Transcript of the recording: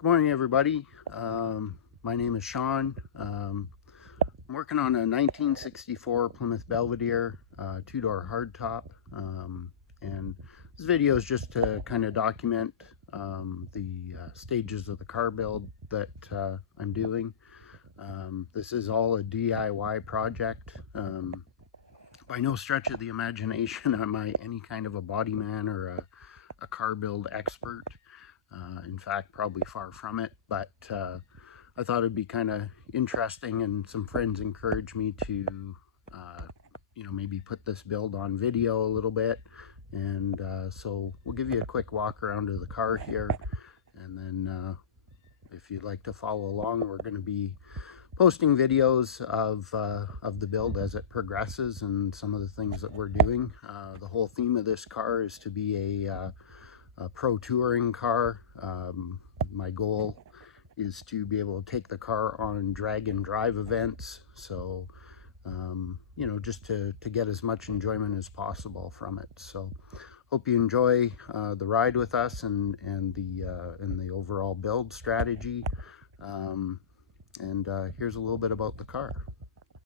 Good morning, everybody. My name is Sean. I'm working on a 1964 Plymouth Belvedere two-door hardtop, and this video is just to kind of document the stages of the car build that I'm doing. This is all a DIY project. By no stretch of the imagination am I any kind of a body man or a car build expert. In fact, probably far from it, but I thought it'd be kind of interesting, and some friends encouraged me to, maybe put this build on video a little bit. And so we'll give you a quick walk around of the car here, and then if you'd like to follow along, we're going to be posting videos of the build as it progresses and some of the things that we're doing. The whole theme of this car is to be a pro touring car. My goal is to be able to take the car on drag and drive events, so just to get as much enjoyment as possible from it. So hope you enjoy the ride with us and the overall build strategy. And here's a little bit about the car.